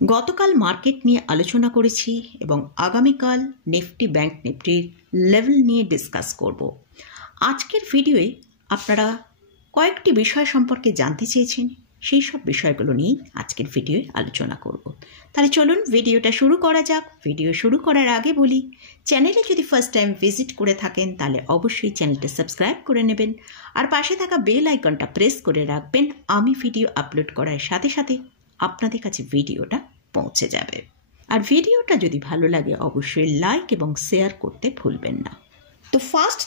গতকাল মার্কেট নিয়ে আলোচনা করেছি এবং আগামীকাল নিফটি ব্যাংক নিফটির লেভেল নিয়ে ডিসকাস করব। আজকের ভিডিওয়ে আপনারা কয়েকটি বিষয় সম্পর্কে জানতে চেয়েছেন, সেই সব বিষয়গুলো নিয়েই আজকের ভিডিওয়ে আলোচনা করব। তাহলে চলুন ভিডিওটা শুরু করা যাক। ভিডিও শুরু করার আগে বলি, চ্যানেলে যদি ফার্স্ট টাইম ভিজিট করে থাকেন তাহলে অবশ্যই চ্যানেলটা সাবস্ক্রাইব করে নেবেন আর পাশে থাকা বেল আইকনটা প্রেস করে রাখবেন। আমি ভিডিও আপলোড করার সাথে সাথে আপনাদের কাছে ভিডিওটা পৌঁছে যাবে। আর ভিডিওটা যদি ভালো লাগে অবশ্যই লাইক এবং শেয়ার করতে ভুলবেন না। তো ফার্স্ট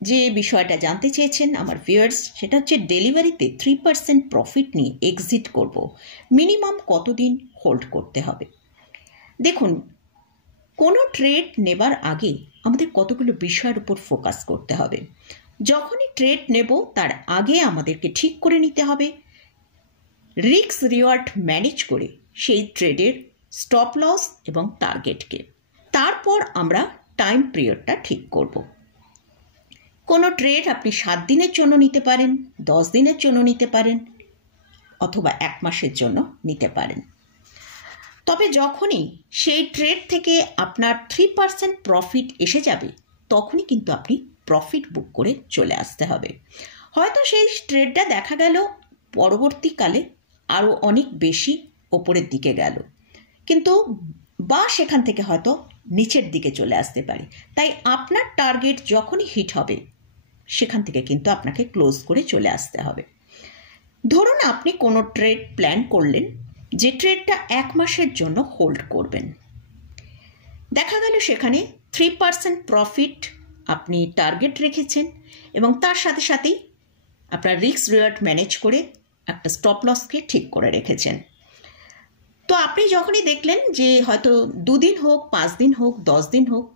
যে বিষয়টা জানতে চেয়েছেন আমার ভিউয়ার্স, সেটা হচ্ছে ডেলিভারিতে 3% প্রফিট নিয়ে এক্সিট করব, মিনিমাম কতদিন হোল্ড করতে হবে। দেখুন, কোনো ট্রেড নেবার আগে আমাদের কতগুলো বিষয়ের উপর ফোকাস করতে হবে। যখনই ট্রেড নেব তার আগে আমাদেরকে ঠিক করে নিতে হবে রিস্ক রিওয়ার্ড ম্যানেজ করে সেই ট্রেডের স্টপ লস এবং টার্গেটকে। তারপর আমরা টাইম পিরিয়ডটা ঠিক করব। কোনো ট্রেড আপনি 7 দিনের জন্য নিতে পারেন, 10 দিনের জন্য নিতে পারেন, অথবা 1 মাসের জন্য নিতে পারেন। তবে যখনই সেই ট্রেড থেকে আপনার 3% প্রফিট এসে যাবে তখনই কিন্তু আপনি প্রফিট বুক করে চলে আসতে হবে। হয়তো সেই ট্রেডটা দেখা গেল পরবর্তীকালে আরও অনেক বেশি ওপরের দিকে গেল, কিন্তু বা সেখান থেকে হয়তো নিচের দিকে চলে আসতে পারে। তাই আপনার টার্গেট যখনই হিট হবে সেখান থেকে কিন্তু আপনাকে ক্লোজ করে চলে আসতে হবে। ধরুন আপনি কোনো ট্রেড প্ল্যান করলেন যে ট্রেডটা 1 মাসের জন্য হোল্ড করবেন। দেখা গেল সেখানে 3% প্রফিট আপনি টার্গেট রেখেছেন এবং তার সাথে সাথেই আপনার রিস্ক রিওয়ার্ড ম্যানেজ করে একটা স্টপ লসকে ঠিক করে রেখেছেন। তো আপনি যখনই দেখলেন যে হয়তো 2 দিন হোক, 5 দিন হোক, 10 দিন হোক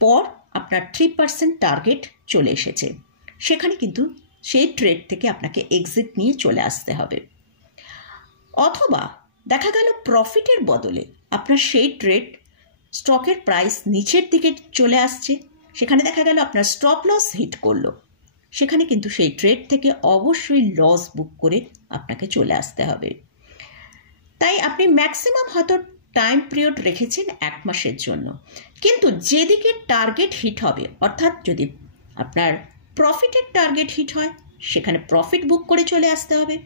পর আপনার 3% টার্গেট চলে এসেছে, সেখানে কিন্তু সেই ট্রেড থেকে আপনাকে এক্সিট নিয়ে চলে আসতে হবে। অথবা দেখা গেল প্রফিটের বদলে আপনার সেই ট্রেড স্টকের প্রাইস নিচের দিকে চলে আসছে, সেখানে দেখা গেল আপনার স্টপ লস হিট করলো, সেখানে কিন্তু সেই ট্রেড থেকে অবশ্যই লস বুক করে আপনাকে চলে আসতে হবে। তাই আপনি ম্যাক্সিমাম হয়তো টাইম পিরিয়ড রেখেছেন 1 মাসের জন্য, কিন্তু যেদিকে টার্গেট হিট হবে, অর্থাৎ যদি আপনার প্রফিটের টার্গেট হিট হয় সেখানে প্রফিট বুক করে চলে আসতে হবে,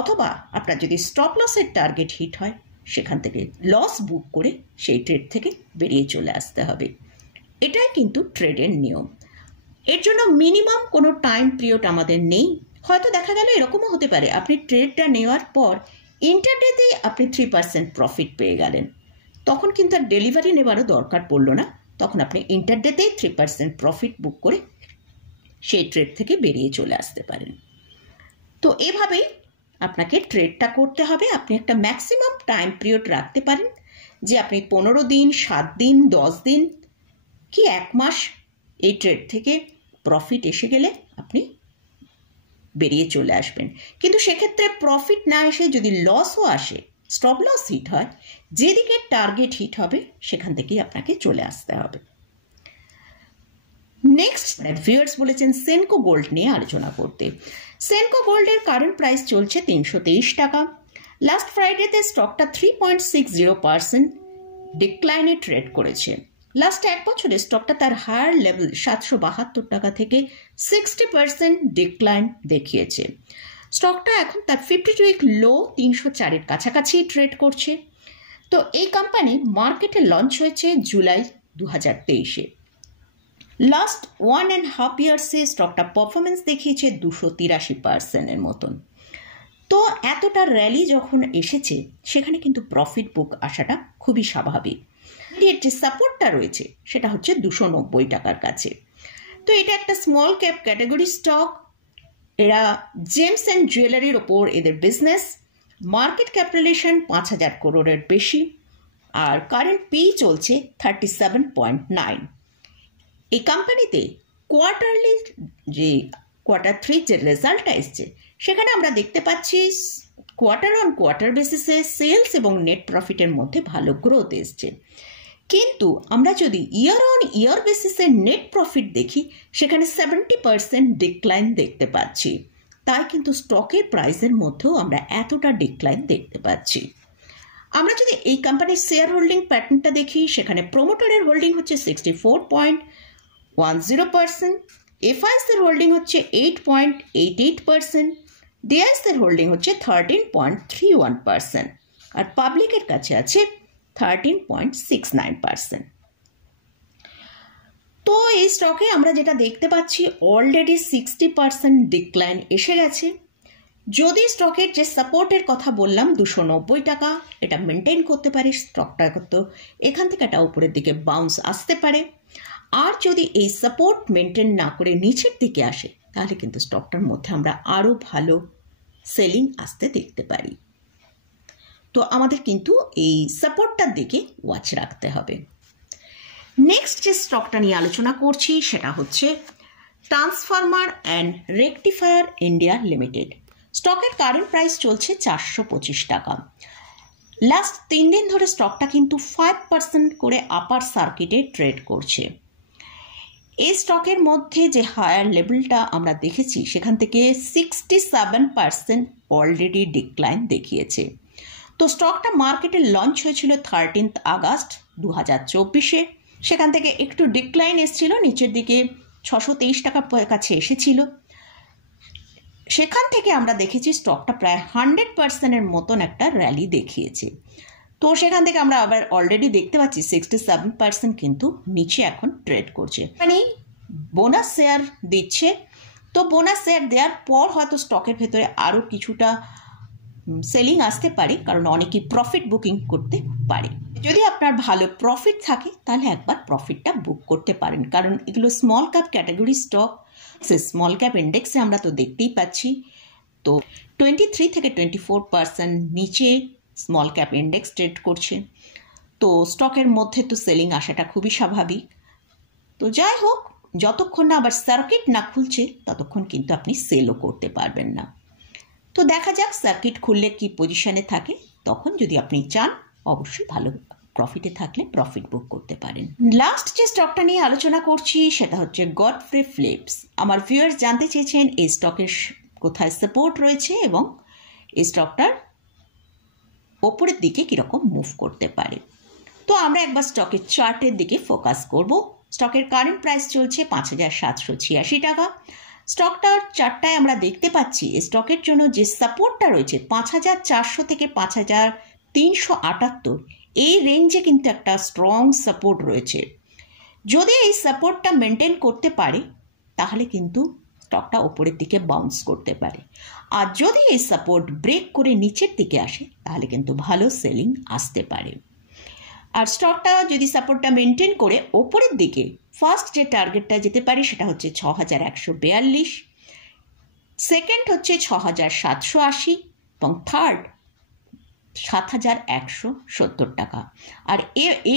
অথবা আপনার যদি স্টপ লসের টার্গেট হিট হয় সেখান থেকে লস বুক করে সেই ট্রেড থেকে বেরিয়ে চলে আসতে হবে। এটাই কিন্তু ট্রেডের নিয়ম। এর জন্য মিনিমাম কোনো টাইম পিরিয়ড আমাদের নেই। হয়তো দেখা গেল এরকমও হতে পারে আপনি ট্রেডটা নেওয়ার পর ইন্টারডেতেই আপনি 3% প্রফিট পেয়ে গেলেন, তখন কিন্তু আর ডেলিভারি নেওয়ারও দরকার পড়লো না, তখন আপনি ইন্টারডেতেই 3% প্রফিট বুক করে সেই ট্রেড থেকে বেরিয়ে চলে আসতে পারেন। তো এভাবেই আপনাকে ট্রেডটা করতে হবে। আপনি একটা ম্যাক্সিমাম টাইম পিরিয়ড রাখতে পারেন যে আপনি 15 দিন, 7 দিন, 10 দিন কি 1 মাস এই ট্রেড থেকে প্রফিট এসে গেলে আপনি বেরিয়ে চলে আসবেন। কিন্তু সেক্ষেত্রে প্রফিট না এসে যদি লসও আসে, স্টপ লস হিট হয়, যেদিকে টার্গেট হিট হবে সেখান থেকেই আপনাকে চলে আসতে হবে। নেক্সট ভিউয়ার্স বলেছেন সেনকো গোল্ড নিয়ে আলোচনা করতে। সেনকো গোল্ডের কারেন্ট প্রাইস চলছে 323 টাকা। লাস্ট ফ্রাইডেতে স্টকটা 3.60% ডিক্লাইনে ট্রেড করেছে। লাস্ট 1 বছরে স্টকটা তার হায়ার লেভেল 772 টাকা থেকে 60% ডিক্লাইন দেখিয়েছে। স্টকটা এখন তার 52 উইক লো 304-এর কাছাকাছি ট্রেড করছে। তো এই কোম্পানি মার্কেটে লঞ্চ হয়েছে জুলাই 2023-এ। লাস্ট 1.5 ইয়ার্সে স্টকটা পারফরমেন্স দেখিয়েছে 283%-এর মতন। তো এতটা র্যালি যখন এসেছে সেখানে কিন্তু প্রফিট বুক আসাটা খুবই স্বাভাবিক। এর যে সাপোর্টটা রয়েছে সেটা হচ্ছে 290 টাকার কাছে। তো এটা একটা স্মল ক্যাপ ক্যাটাগরি স্টক। এরা জেমস অ্যান্ড জুয়েলারির ওপর এদের বিজনেস। মার্কেট ক্যাপিটালাইজেশন 5,000 করোড়ের বেশি, আর কারেন্ট পি চলছে 37.9। এই কোম্পানিতে কোয়ার্টারলি যে Q3 যে রেজাল্টটা এসছে সেখানে আমরা দেখতে পাচ্ছি কোয়ার্টার অন কোয়ার্টার বেসিসে সেলস এবং নেট প্রফিটের মধ্যে ভালো গ্রোথ এসছে। কিন্তু আমরা যদি ইয়ার অন ইয়ার বেসিসে নেট প্রফিট দেখি সেখানে 70% ডিক্লাইন দেখতে পাচ্ছি। তাই কিন্তু স্টকের প্রাইসের মধ্যেও আমরা এতটা ডিক্লাইন দেখতে পাচ্ছি। আমরা যদি এই কোম্পানির শেয়ার হোল্ডিং প্যাটার্নটা দেখি, সেখানে প্রোমোটারের হোল্ডিং হচ্ছে 64.10%, এফআইএসের হোল্ডিং হচ্ছে 8.88%, ডিআইএসের হোল্ডিং হচ্ছে 13.31%, আর পাবলিকের কাছে আছে 13.69%। তো এই স্টকে আমরা যেটা দেখতে পাচ্ছি, অলরেডি 60% ডিক্লাইন এসে গেছে। যদি স্টকের যে সাপোর্টের কথা বললাম 290 টাকা, এটা মেনটেন করতে পারে, স্টকটা তো এখান থেকে একটা উপরের দিকে বাউন্স আসতে পারে। আর যদি এই সাপোর্ট মেনটেন না করে নিচের দিকে আসে, তাহলে কিন্তু স্টকটার মধ্যে আমরা আরও ভালো সেলিং আসতে দেখতে পারি। তো আমাদের কিন্তু এই সাপোর্টটার দিকে ওয়াচ রাখতে হবে। নেক্সট যে স্টকটা নিয়ে আলোচনা করছি সেটা হচ্ছে transformer and rectifier India limited. স্টকের কারেন্ট প্রাইস চলছে 425 টাকা। লাস্ট 3 দিন ধরে স্টকটা কিন্তু 5% করে আপার সার্কিটে ট্রেড করছে। এই স্টকের মধ্যে যে হায়ার লেভেলটা আমরা দেখেছি, সেখান থেকে 67% অলরেডি ডিক্লাইন দেখিয়েছে। তো স্টকটা মার্কেটে লঞ্চ হয়েছিল 13 আগস্ট 2024-এ। সেখান থেকে একটু ডিক্লাইন এসেছিল, নিচের দিকে 623 টাকার কাছে এসেছিল। সেখান থেকে আমরা দেখেছি স্টকটা প্রায় 100%-এর মতন একটা র্যালি দেখিয়েছে। তো সেখান থেকে আমরা আবার অলরেডি দেখতে পাচ্ছি 67% কিন্তু নিচে এখন ট্রেড করছে। মানে বোনাস শেয়ার দিচ্ছে। তো বোনাস শেয়ার দেওয়ার পর হয়তো স্টকের ভেতরে আরও কিছুটা সেলিং আসতে পারে, কারণ অনেকেই প্রফিট বুকিং করতে পারে। যদি আপনার ভালো প্রফিট থাকে তাহলে একবার প্রফিটটা বুক করতে পারেন, কারণ এগুলো স্মল ক্যাপ ক্যাটাগরি স্টক। সে স্মল ক্যাপ ইন্ডেক্সে আমরা তো দেখতেই পাচ্ছি, তো 23 থেকে 24% নিচে স্মল ক্যাপ ইন্ডেক্স ট্রেড করছে। তো স্টকের মধ্যে তো সেলিং আসাটা খুবই স্বাভাবিক। তো যাই হোক, যতক্ষণ না আবার সার্কিট না খুলছে ততক্ষণ কিন্তু আপনি সেলও করতে পারবেন না। তো দেখা যাক সার্কিট খুললে কি পজিশনে থাকে, তখন যদি আপনি চান অবশ্যই ভালো প্রফিটে থাকলে প্রফিট বুক করতে পারেন। লাস্ট যে স্টকটা নিয়ে আলোচনা করছি সেটা হচ্ছে গডফ্রে ফিলিপস। আমার ভিউয়ার্স জানতে চেয়েছেন এই স্টকের কোথায় সাপোর্ট রয়েছে এবং এই স্টকটার ওপরের দিকে কীরকম মুভ করতে পারে। তো আমরা একবার স্টকের চার্টের দিকে ফোকাস করব। স্টকের কারেন্ট প্রাইস চলছে 5786 টাকা। স্টকটার চার্টটায় আমরা দেখতে পাচ্ছি স্টকের জন্য যে সাপোর্টটা রয়েছে 5400 থেকে 5378, এই রেঞ্জে কিন্তু একটা স্ট্রং সাপোর্ট রয়েছে। যদি এই সাপোর্টটা মেনটেন করতে পারে তাহলে কিন্তু স্টকটা ওপরের দিকে বাউন্স করতে পারে। আর যদি এই সাপোর্ট ব্রেক করে নিচের দিকে আসে তাহলে কিন্তু ভালো সেলিং আসতে পারে। আর স্টকটা যদি সাপোর্টটা মেনটেন করে ওপরের দিকে, ফার্স্ট যে টার্গেটটা যেতে পারে সেটা হচ্ছে 6142, সেকেন্ড হচ্ছে 6780 এবং থার্ড 7170 টাকা। আর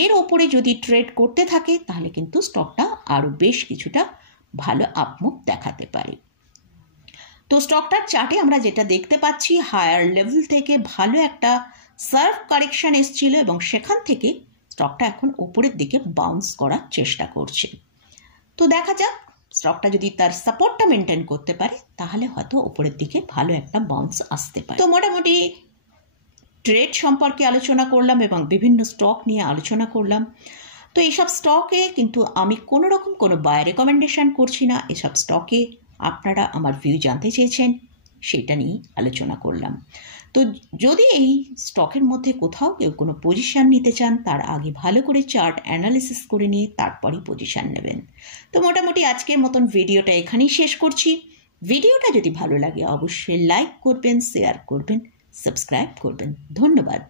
এর ওপরে যদি ট্রেড করতে থাকে তাহলে কিন্তু স্টকটা আরও বেশ কিছুটা ভালো আপমুভ দেখাতে পারে। তো স্টকটার চার্টে আমরা যেটা দেখতে পাচ্ছি, হায়ার লেভেল থেকে ভালো একটা সার্ভ কারেকশন এসেছিল এবং সেখান থেকে স্টকটা এখন উপরের দিকে বাউন্স করার চেষ্টা করছে। তো দেখা যাক, স্টকটা যদি তার সাপোর্টটা মেনটেন করতে পারে তাহলে হয়তো উপরের দিকে ভালো একটা বাউন্স আসতে পারে। তো মোটামুটি ট্রেড সম্পর্কে আলোচনা করলাম এবং বিভিন্ন স্টক নিয়ে আলোচনা করলাম। তো এইসব স্টকে কিন্তু আমি কোনো রকম কোনো বাই রেকমেন্ডেশন করছি না। এসব স্টকে আপনারা আমার ভিউ জানতে চেয়েছেন, সেটা নিয়ে আলোচনা করলাম। তো যদি এই স্টকের মধ্যে কোথাও কেউ কোনো পজিশান নিতে চান, তার আগে ভালো করে চার্ট অ্যানালিসিস করে নিয়ে তারপরই পজিশান নেবেন। তো মোটামুটি আজকের মতন ভিডিওটা এখানেই শেষ করছি। ভিডিওটা যদি ভালো লাগে অবশ্যই লাইক করবেন, শেয়ার করবেন, সাবস্ক্রাইব করবেন। ধন্যবাদ।